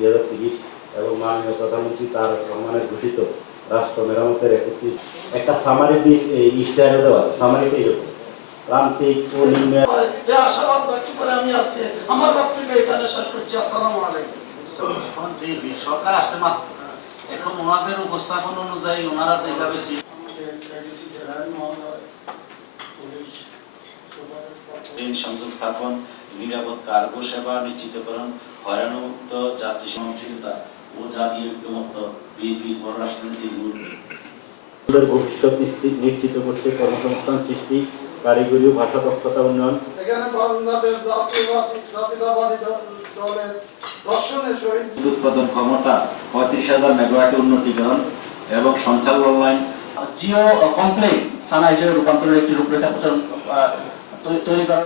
2030 এবং মাননীয় প্রধানমন্ত্রী তার সম্মানে ঘোষিত রাষ্ট্র মেরামতের একটা সামারি ইশতেহারে দেওয়া সামারিতে এরকম প্রান্তিক ও নিম্ন আশাবাদ ব্যক্ত করে আমি আজকে আমার বক্তব্য এখানে শেষ করছি। আসসালামু আলাইকুম। এখন যে সরকার আসছে মাত্র, এখন ওনাদের উপস্থাপন অনুযায়ী ওনারা যেভাবে সংযোগ স্থাপন, নিরাপদ কার্গো সেবা নিশ্চিতকরণ, হয়রানিমুক্ত যাত্রী সহনশীলতা ও জাতীয় ঐক্যমত্য বিএনপির পররাষ্ট্রনীতির মূল। ভবিষ্যৎ নিশ্চিত করতে কর্মসংস্থান সৃষ্টি, কারিগরি ও ভাষা দক্ষতা উন্নয়ন। এখানে বাংলাদেশ জাতীয়তাবাদী দলের দর্শনের সহিত উৎপাদন ক্ষমতা 35,000 মেগাওয়াটে উন্নতিকরণ এবং সঞ্চালন লাইন জিও কমপ্লেক্স থানা হিসেবে রূপান্তরের একটি রূপরেখা তৈরি করা।